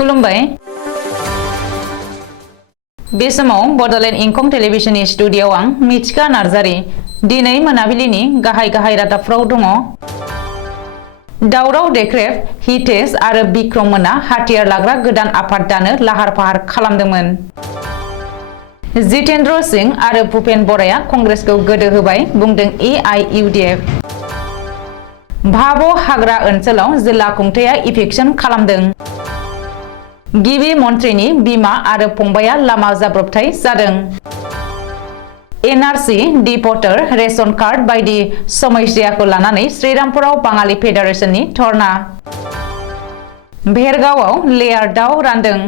खुलुमबाय बे समाव बडलेण्ड इंखं टेलिभिजननि स्टुडिय'आव आं मिथिका नार्जारी दिनै मोनाबिलिनि गाहाय रादाबफ्राव दङ। दावराव देख्रेब हितेश आरो बिक्रम मोना हाथियार लाग्रा गोदान आफाद दानो लाहार फाहार खालामदोंमोन। जितेन्द्र सिंह आरो भूपेन बराया कंग्रेसखौ गोदो होबाय बुंदों AIUDF। भाब हाग्रा ओनसोलाव जिल्ला खुंथाया इभिक्सन खालामदों। गिबि मन्थ्रिनि बिमा आरो फंबाया लामा जाब्रबथाय जादों। NRC डिप'र्टार रेशन कार्ड बायदि समस्याखौ लानानै श्रीरामपुराव बाङालि फेडारेशननि धर्ना। भेरगावआव लेयार दाव रानदों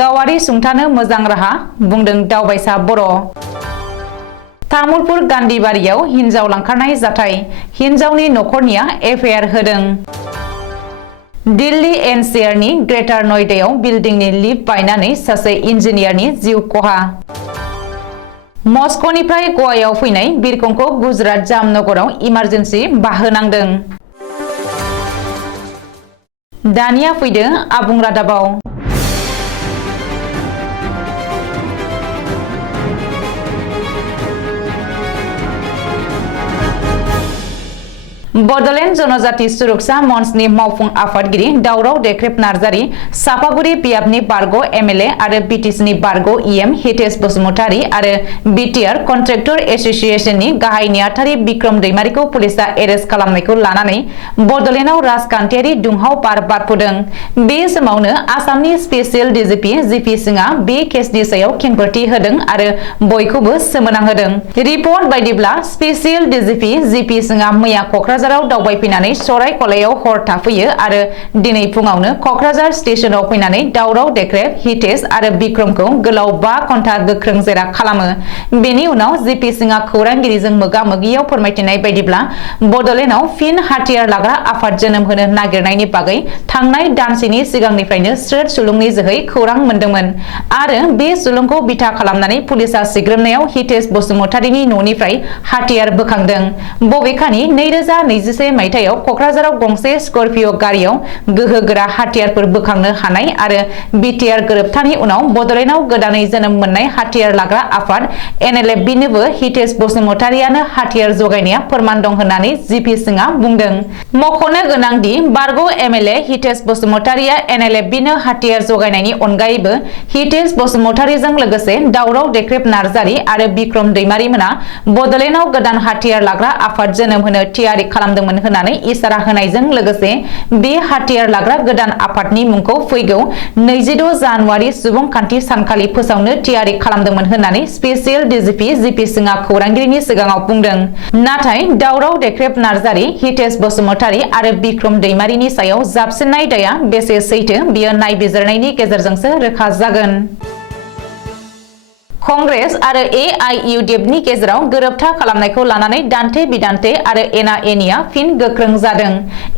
गावारि सुंथानो मोजां राहा बुंदों दावबायसा बर'। तामुलपुर गान्धीबारियाव हिन्जाव लांखारनाय जाथाय हिन्जावनि नखरनिया FIR होदों। दिल्ली NCR नि ग्रेटार नयडायाव बिल्डिंनि लिफ्ट बायनानै सासे इन्जिनियारनि जिउ खहा। मस्क'निफ्राय गवायाव फैनाय बिरखंखौ गुजरात जामनगराव इमारजेन्सि बाहोनांदों। दानिया फैदों आबुं रादाबाव। बडलेण्ड जनजाति सुरक्षा मंचनि मावफुं आफादगिरि दावराव देख्रेब नार्जारी, सापागुरि बियाबनि बारग' MLA आरो BTCनि बारग' EM हितेश बसुमतारी आरो BTR कन्ट्रेक्टर एसोसिएशननि गाहाय नेहाथारि बिक्रम दैमारिखौ पुलिसआ एरेस्ट खालामनायखौ लानानै बडलेण्डआव राजखान्थियारि दुंहाव बार बारफुदों। बे समावनो आसामनि स्पेसियेल DGP GP सिंहआ बे केसनि सायाव खेंफोरथि होदों आरो बयखौबो सोमोनांहोदों। रिपर्ट बायदिब्ला स्पेसियेल DGP GP सिंहआ मैया क'क्राझाराव दावबायफैनानै सरायकलायाव हर थाफैयो आरो दिनै फुङावनो क'क्राझार स्टेशनाव फैनानै दावराव देख्रेब हितेश आरो बिक्रमखौ गोलाव 5 घन्टा गोख्रों जेरा खालामो। बेनि उनाव GP सिंहआ खौरांगिरिजों मोगा-मोगियाव फोरमायथिनाय बायदिब्ला बडलेण्डआव फिन हाथियार लाग्रा आफाद जोनोम होनो नागिरनायनि बागै थांनाय दानसेनि सिगांनिफ्रायनो स्रोद सुलुंनि जोहै खौरां मोनदोंमोन आरो बे सुलुंखौ बिथा खालामनानै पुलिसआ सिग्रोमनायाव हितेश बसुमतारीनि न'निफ्राय हाथियार बोखांदों। बबेखानि 2021 मायथाइयाव क'क्राझाराव गंसे स्कर्पिय' गारियाव गोहोगोरा हाथियारफोर बोखांनो हानाय आरो BTR गोरोबथानि उनाव बडलेण्डआव गोदानै जोनोम मोननाय हाथियार लाग्रा आफाद NLF-Bनोबो हितेश बसुमतारीयानो हाथियार जगायनाया फोरमान दं होननानै GP सिंहआ बुंदों। मख'नो गोनांदि बारग' MLA हितेश बसुमतारीया NLF-Bनो हाथियार जगायनायनि अनगायैबो हितेश बसुमतारीजों लोगोसे दावराव देख्रेब नार्जारी आरो बिक्रम दैमारी मोना बडलेण्डआव गोदान हाथियार लाग्रा आफाद जोनोम होनो थियारि खालामदोंमोन होननानै इसारा होनायजों लोगोसे बे हाथियार लाग्रा गोदान आफादनि मुंखौ फैगौ 26 जानुवारि सुबुंखान्थि सानखालि फोसावनो थियारि खालामदोंमोन होननानै स्पेसियेल DGP GP सिंहआ खौरांगिरिनि सिगाङाव बुंदों। नाथाय दावराव देख्रेब नार्जारी, हितेश बसुमतारी आरो बिक्रम दैमारीनि सायाव जाबसिननाय दाया बेसे सैथो बियो नायबिजिरनायनि गेजेरजोंसो रोखा जागोन। कंग्रेस आरो AIUDFनि गेजेराव गोरोबथा खालामनायखौ लानानै दान्थे-बिदान्थे आरो एना-एनिया फिन गोख्रों जादों।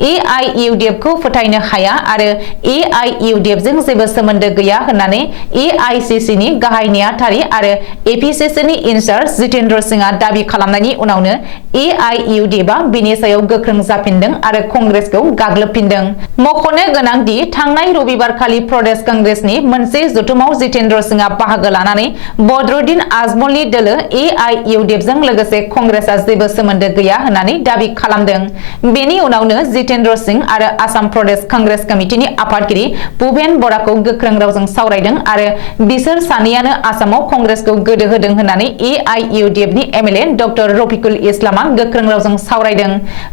AIUDFखौ फोथायनो हाया आरो AIUDFजों जेबो सोमोन्दो गैया होननानै AICCनि गाहाय नेहाथारि आरो APCCनि इनचार्ज जितेन्द्र सिंहआ दाबि खालामनायनि उनावनो AIUDFआ बिनि सायाव गोख्रों जाफिनदों आरो कंग्रेसखौ गाग्लोबफिनदों। मख'नो गोनांदि थांनाय रबिबारखालि प्रदेश कंग्रेसनि मोनसे जथुमाव जितेन्द्र सिंहआ बाहागो लानानै बदरुद्दिन आजमलनि दोलो AIUDFजों लोगोसे कंग्रेसआ जेबो सोमोन्दो गैया होननानै दाबि खालामदों। बेनि उनावनो जितेन्द्र सिंह आरो आसाम प्रदेश कंग्रेस कमिटिनि आफादगिरि भूपेन बराखौ गोख्रों रावजों सावरायदों आरो बिसोर सानैयानो आसामाव कंग्रेसखौ गोदो होदों होननानै AIUDFनि MLA डक्टर रफिकुल इस्लामआ गोख्रों रावजों सावरायदों।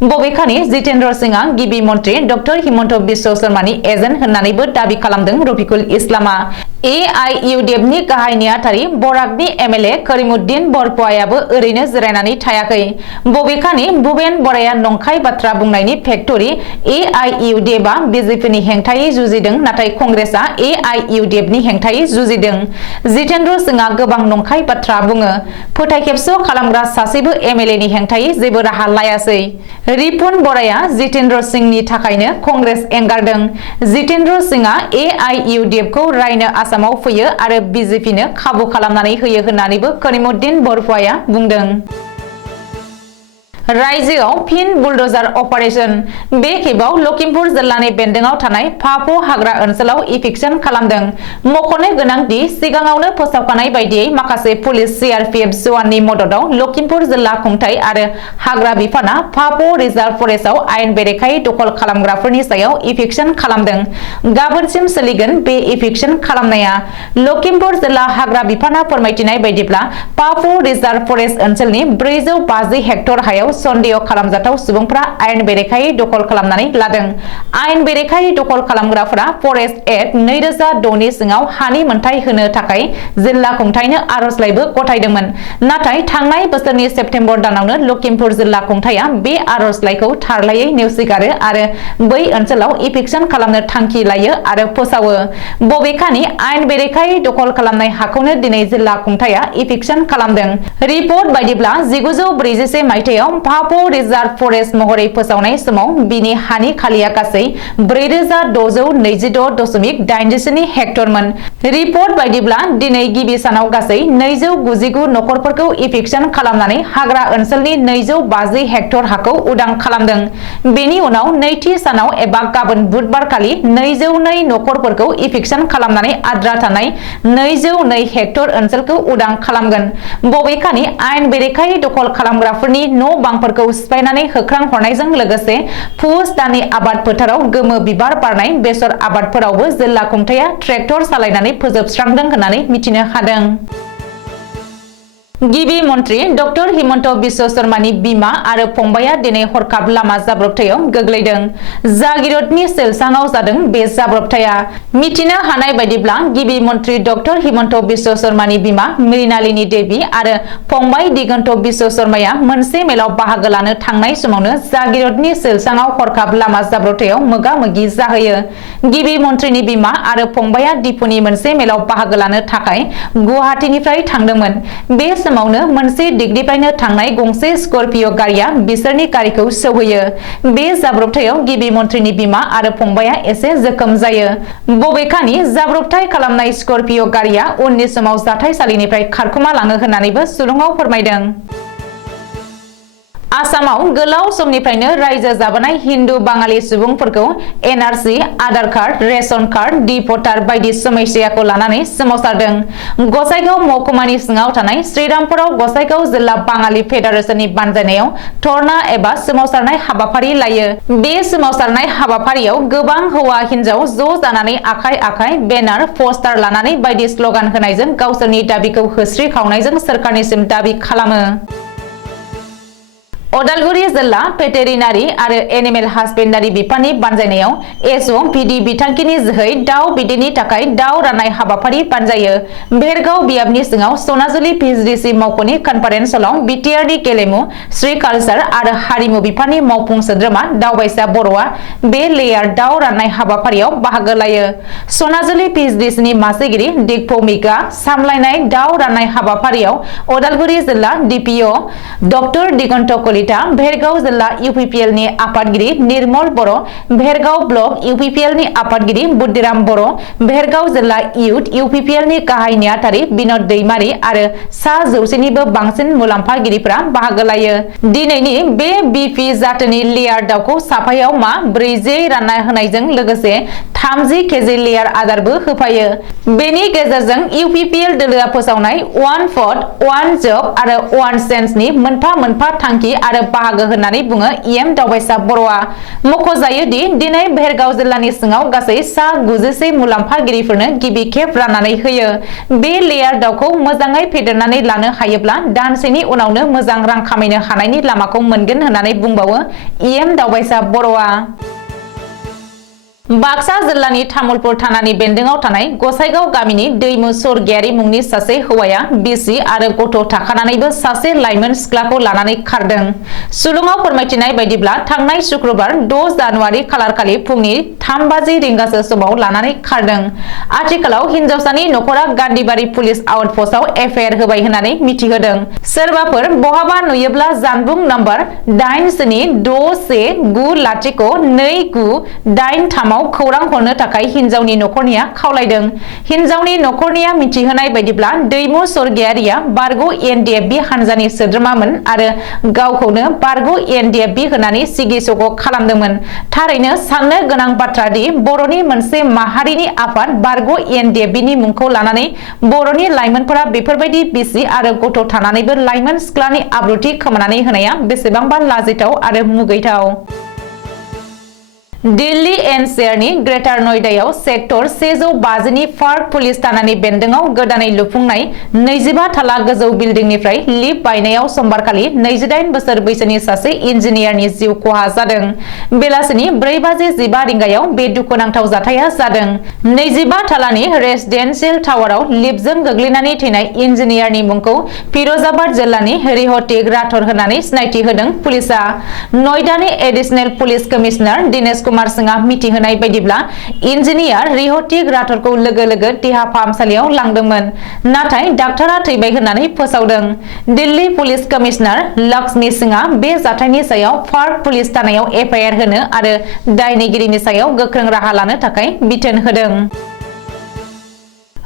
बबेखानि जितेन्द्र सिंहआ गिबि मन्थ्रि डक्टर हिमन्त बिश्व शर्मानि एजेन्ट होननानैबो दाबि खालामदों रफिकुल इस्लामआ। AIUDFनि गाहाय नेहाथारि बराकनि MLA करिमुद्दिन बरप'आयाबो ओरैनो जिरायनानै थायाखै। बबेखानि भूपेन बराया नंखाय बाथ्रा बुंनायनि फेक्टरि AIUDFआ BJPनि हेंथायै जुजिदों नाथाय कंग्रेसआ AIUDFनि हेंथायै जुजिदों। जितेन्द्र सिंहआ गोबां नंखाय बाथ्रा बुङो। फोथायखेबस' खालामग्रा सासेबो MLAनि हेंथायै जेबो राहा लायासै। रिपुन बराया जितेन्द्र सिंहनि थाखायनो कंग्रेस एंगारदों। जितेन्द्र सिंहआ AIUDFखौ रायनो आसामाव फैयो आरो BJPनो खाबु खालामनानै होयो होननानैबो करिमुद्दिन बरप'आया बुंदों। रायजोआव फिन बुलडोजार अपारेशन बे खेबाव लखिमपुर जिल्लानि बेन्दोंआव थानाय फाफो हाग्रा ओनसोलाव इफेक्शन खालामदों। मख'नो गोनांदि सिगाङावनो फोसावखानाय बायदियै माखासे पुलिस सीआरपीएफ जवाननि मददाव लखिमपुर जिल्ला खुंथाय आरो हाग्रा बिफाना फाफो रिजार्व फरेस्टआव आयेन बेरेखायै दखल खालामग्राफोरनि सायाव इफेक्शन खालामदों। गाबोनसिम सोलिगोन बे इफेक्शन खालामनाया। लखिमपुर जिल्ला हाग्रा बिफाना फोरमायथिनाय बायदिब्ला फाफो रिजार्व फरेस्ट ओनसोलनि 450 हेक्टर हायाव सन्देह खालामजाथाव सुबुंफोरा आयेन बेरेखायै दखल खालामनानै लादों। आयेन बेरेखायै दखल खालामग्राफोरा फरेस्ट एक्ट 2006 नि सिङाव हानि मोनथाय होनो थाखाय जिल्ला खुंथायनो आर'जलाइबो गथायदोंमोन। नाथाय थांनाय बोसोरनि सेप्तेम्बर दानावनो लखिमपुर जिल्ला खुंथाया बे आर'जलाइखौ थारलायै नेवसिगारो आरो बै ओनसोलाव इफेक्शन खालामनो थांखि लायो आरो फोसावो। बबेखानि आयेन बेरेखायै दखल खालामनाय हाखौनो दिनै जिल्ला खुंथाया इफेक्शन खालामदों। रिपर्ट बायदिब्ला 1941 मायथाइयाव फाफो रिजार्व फरेस्ट महरै फोसावनाय समाव बिनि हानि खालिया गासै 4622.87 हेक्टरमोन। रिपर्ट बायदिब्ला दिनै गिबि सानाव गासै 299 नखरफोरखौ इफेक्शन खालामनानै हाग्रा ओनसोलनि 250 हेक्टर हाखौ उदां खालामदों। बेनि उनाव नैथि सानाव एबा गाबोन बुधबारखालि 202 नखरफोरखौ इफेक्शन खालामनानै आद्रा थानाय 202 हेक्टर ओनसोलखौ उदां खालामगोन। बबेखानि आयेन बेरेखायै दखल खालामग्राफोरनि न' बांफोरखौ सिफायनानै होख्रां हरनायजों लोगोसे पुस दाननि आबाद फोथाराव गोमो बिबार बारनाय बेसर आबादफोरावबो जिल्ला खुंथाया ट्रेक्टर सालायनानै फोजोबस्रांदों होननानै मिथिनो हादों। गिबि मन्त्री डक्टर हिमन्त बिश्व शर्मानि बिमा आरो फंबाया दिनै हरखाब लामा जाब्रबथायाव गोग्लैदों। जागिरदनि सेलसाङाव जादों बे जाब्रबथाया। मिथिनो हानाय बायदिब्ला गिबि मन्त्री डक्टर हिमन्त बिश्व शर्मानि बिमा मृणालिनी देवी आरो फंबाय दिगन्त बिश्व शर्माया मोनसे मेलाव बाहागो लानो थांनाय समावनो जागिरदनि सेलसाङाव हरखाब लामा जाब्रबथायाव मोगा-मोगि जाहैयो। गिबि मन्त्रीनि बिमा आरो फंबाया दिपुनि मोनसे मेलाव बाहागो लानो थाखाय गुवाहाटीनिफ्राय थांदोंमोन। बे समावनो मोनसे दिगनिफ्रायनो थांनाय गंसे स्कर्पिय' गारिया बिसोरनि गारिखौ सौहैयो। बे जाब्रबथायाव गिबि मन्त्रीनि बिमा आरो फंबाया एसे जोखोम जायो। बबेखानि जाब्रबथाय खालामनाय स्कर्पिय' गारिया उननि समाव जाथायसालिनिफ्राय खारखोमा लाङो होननानैबो सुलुङाव फोरमायदों। आसामाव गोलाव समनिफ्रायनो रायजो जाबोनाय हिन्दु बाङालि सुबुंफोरखौ NRC, Aadhaar card, ration card, D भटार बायदि समस्याखौ लानानै सोमावसारदों। गसाइगाव महकुमानि सिङाव थानाय श्रीरामपुराव गसाइगाव जिल्ला बाङालि फेडारेशननि बानजायनायाव धरना एबा सोमावसारनाय हाबाफारि लायो। बे सोमावसारनाय हाबाफारियाव गोबां हौवा हिन्जाव ज' जानानै आखाइ बेनार, पस्टार लानानै बायदि स्लगान होनायजों गावसोरनि दाबिखौ होस्रि खावनायजों सोरखारनिसिम दाबि खालामो। अदालगुरि जिल्ला भेटेरिनारि आरो एनिमेल हासबेन्डारि बिफाननि बानजायनायाव एसअ'-भिडि बिथांखिनि जोहै दाउ बिदैनि थाखाय दाउ राननाय हाबाफारि बानजायो। भेरगाव बियाबनि सिङाव सनाजुलि पिएचडिसि मावख'नि कनफारेन्स हलाव बिटिआरनि गेलेमु, कालचार आरो हारिमु बिफाननि मावफुं सोद्रोमा दावबायसा बर'आ बे लेयार दाउ राननाय हाबाफारियाव बाहागो लायो। सनाजुलि पिएचडिसिनि मासिगिरि दिगभौमिकआ सामलायनाय दाउ राननाय हाबाफारियाव अदालगुरि जिल्ला डिपिअ डक्टर दिगन्त कलिता, भेरगाव जिल्ला इउपिपिएलनि आफादगिरि निर्मल बर', भेरगाव ब्लक इउपिपिएलनि आफादगिरि बुद्धिराम बर', भेरगाव जिल्ला इउथ इउपिपिएलनि गाहाय नेहाथारि बिनद दैमारि आरो सा 100निबो बांसिन मुलाम्फागिरिफोरा बाहागो लायो। दिनैनि बे बिपि जाथोनि लेयार दाउखौ साफायाव 40 रानना होनायजों लोगोसे 30 केजि लेयार आदारबो होफायो। बेनि गेजेरजों इउपिपिएल दोलोआ फोसावनाय 1 भट 1 जब आरो 1 सेन्सनि मोनफा थांखि आरो बाहागो होननानै बुङो इएम दावबायसा बर'आ। मख'जायोदि दिनै भेरगाव जिल्लानि सिङाव गासै सा 91 मुलाम्फागिरिफोरनो गिबि खेब राननानै होयो। बे लेयार दाउखौ मोजाङै फेदेरनानै लानो हायोब्ला दानसेनि उनावनो मोजां रां खामायनो हानायनि लामाखौ मोनगोन होननानै बुंबावो इएम दावबायसा बर'आ। बाक्सा जिल्लानि तामुलपुर थानानि बेन्दोंआव थानाय गसाइगाव गामिनि दैमु स्वर्गियारि मुंनि सासे हौवाया बिसि आरो गथ' थाखानानैबो सासे लाइमोन सिख्लाखौ लानानै खारदों। सुलुङाव फोरमायथिनाय बायदिब्ला थांनाय शुक्रबार 6 जानुवारि खालारखालि फुंनि 3 रिंगासो समाव लानानै खारदों। आथिखालाव हिन्जावसानि नखरा गान्धीबारि पुलिस आउटपस्टआव एफआइआर होबाय होननानै मिथिहोदों। सोरबाफोर बहाबा नुयोब्ला जानबुं नम्बर 8761902983 नामाव खौरां हरनो थाखाय हिनजावनि नखरनिया खावलायदों। हिनजावनि नखरनिया मिथिहोनाय बायदिब्ला दैमु सरगियारिया बारग' एनडिएफबि हानजानि सोद्रोमामोन आरो गावखौनो बारग' एनडिएफबि होनानै सिगि-सग' खालामदोंमोन। थारैनो साननो गोनां बाथ्रा दि बर'नि मोनसे माहारिनि आफाद बारग' एनडिएफबिनि मुंखौ लानानै बर'नि लाइमोनफोरा बेफोरबायदि बिसि आरो गथ' थानानैबो लाइमोन सिख्लानि आब्रुथि खोमानानै होनाया बेसेबांबा लाजिथाव आरो मुगैथाव। दिल्ली एनसीआरनि ग्रेटार नयडायाव सेक्टर 150 नि पार्क पुलिस थानानि बेन्दोंआव गोदानै लुफुंनाय 25 थाला गोजौ बिल्डिंनिफ्राय लिफ्ट बायनायाव समबारखालि 28 बोसोर बैसोनि सासे इन्जिनियारनि जिउ खहा जादों। बेलासिनि 4:15 रिंगायाव बे दुखुनांथाव जाथाया जादों। 25 थालानि रेसिडेन्सियेल टावाराव लिफ्टजों गोग्लैनानै थैनाय इन्जिनियारनि मुंखौ फिरोजाबाद जिल्लानि रिहतिक राठौर होननानै सिनायथि होदों पुलिसआ। नयडानि एडिशनेल पुलिस कमिशनार दिनेश कुमार सिंहआ मिथिहोनाय बायदिब्ला इन्जिनियार रिहतिक राठौरखौ लोगो लोगो देहा फाहामसालियाव लांदोंमोन, नाथाय डाक्टारा थैबाय होननानै फोसावदों। दिल्ली पुलिस कमिशनार लक्ष्मी सिंहआ बे जाथायनि सायाव पार्क पुलिस थानायाव एफआइआर होनो आरो दायनिगिरिनि सायाव गोख्रों राहा लानो थाखाय बिथोन होदों।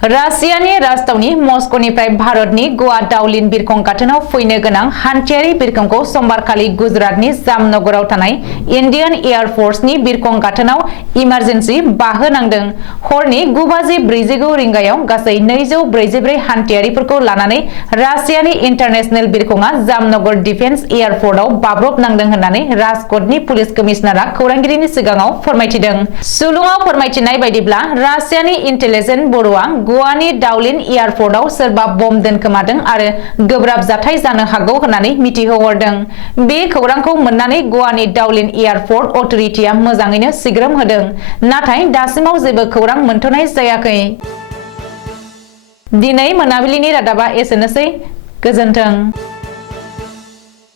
रासियानि राजथावनि मस्क'निफ्राय भारतनि गवा डावलिन बिरखं गाथोनाव फैनो गोनां हान्थियारि बिरखंखौ समबारखालि गुजरातनि जामनगराव थानाय इन्डियान एयार फर्सनि बिरखं गाथोनाव इमारजेन्सि बाहोनांदों। हरनि 9:49 रिंगायाव गासै 244 हान्थियारिफोरखौ लानानै रासियानि इन्टारनेशनेल बिरखंआ जामनगर डिफेन्स एयारपर्टआव बाब्रबनांदों होननानै राजक'टनि पुलिस कमिशनारआ खौरांगिरिनि सिगाङाव फोरमायथिदों। सुलुङाव फोरमायथिनाय बायदिब्ला रासियानि इन्टेलिजेन्स बर'आ गवानि डावलिन एयारपर्टआव सोरबा बम दोनखोमादों आरो गोब्राब जाथाय जानो हागौ होननानै मिथिहोहरदों। बे खौरांखौ मोननानै गवानि डावलिन एयारपर्ट अथ'रिटिया मोजाङैनो सिग्रोम होदों, नाथाय दासिमाव जेबो खौरां मोनथ'नाय जायाखै। दिनै मोनाबिलिनि रादाबा एसेनोसै। गोजोन्थों।